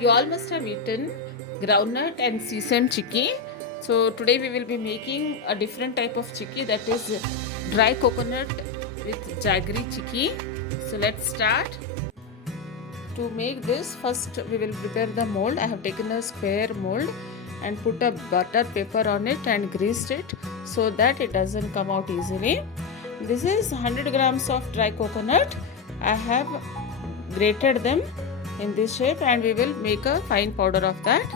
You all must have eaten groundnut and sesame chicky. So today we will be making a different type of chicky, that is dry coconut with jaggery chicky. So let's start. To make this, first we will prepare the mold. I have taken a square mold and put a butter paper on it and greased it so that it doesn't come out easily. This is 100 grams of dry coconut. I have grated them in this shape and we will make a fine powder of that.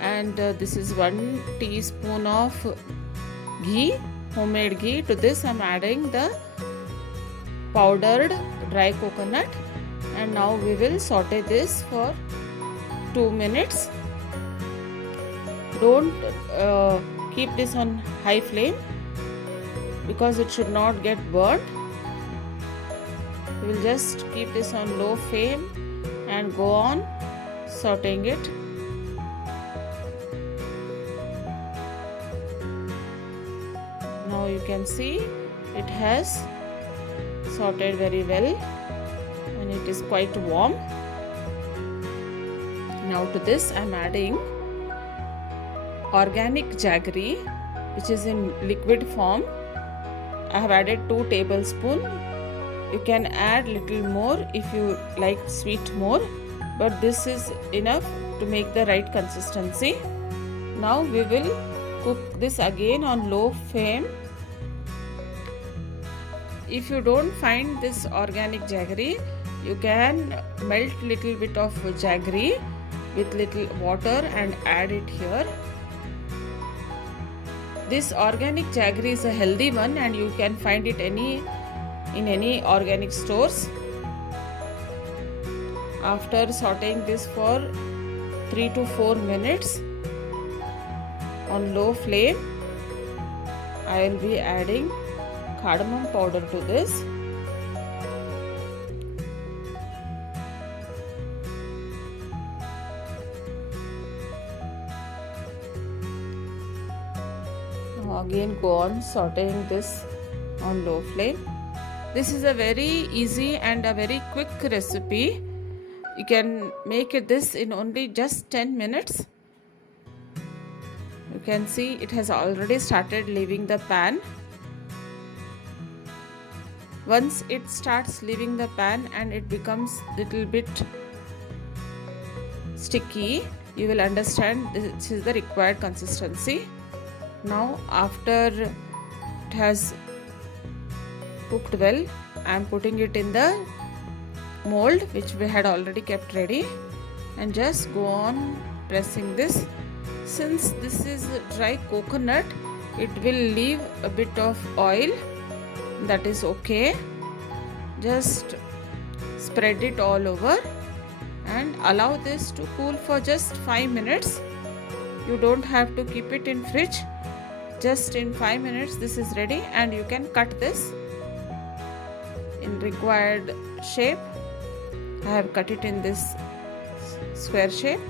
And this is 1 teaspoon of ghee, homemade ghee. To this I am adding the powdered dry coconut, and now we will saute this for 2 minutes. Don't keep this on high flame because it should not get burnt. We will just keep this on low flame and go on sauteing it. Now you can see it has sauteed very well and it is quite warm. Now to this I am adding organic jaggery, which is in liquid form. I have added 2 tablespoons. You can add little more if you like sweet more, but this is enough to make the right consistency. Now we will cook this again on low flame. If you don't find this organic jaggery, you can melt little bit of jaggery with little water and add it here. This organic jaggery is a healthy one and you can find it in any organic stores. After sauteing this for 3 to 4 minutes on low flame, I will be adding cardamom powder to this. Now again go on sauteing this on low flame. This is a very easy and a very quick recipe. You can make this in only just 10 minutes. You can see it has already started leaving the pan. Once it starts leaving the pan and it becomes little bit sticky, you will understand this is the required consistency. Now after it has cooked well, I am putting it in the mold which we had already kept ready and just go on pressing this. Since this is dry coconut, it will leave a bit of oil. That is okay. Just spread it all over and allow this to cool for just 5 minutes. You don't have to keep it in fridge. Just in 5 minutes this is ready and you can cut this in required shape. I have cut it in this square shape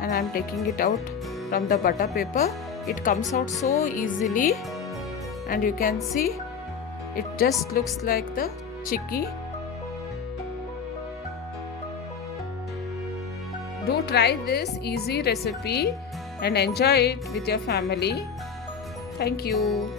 and I am taking it out from the butter paper. It comes out so easily and you can see it just looks like the chicky. Do try this easy recipe and enjoy it with your family. Thank you.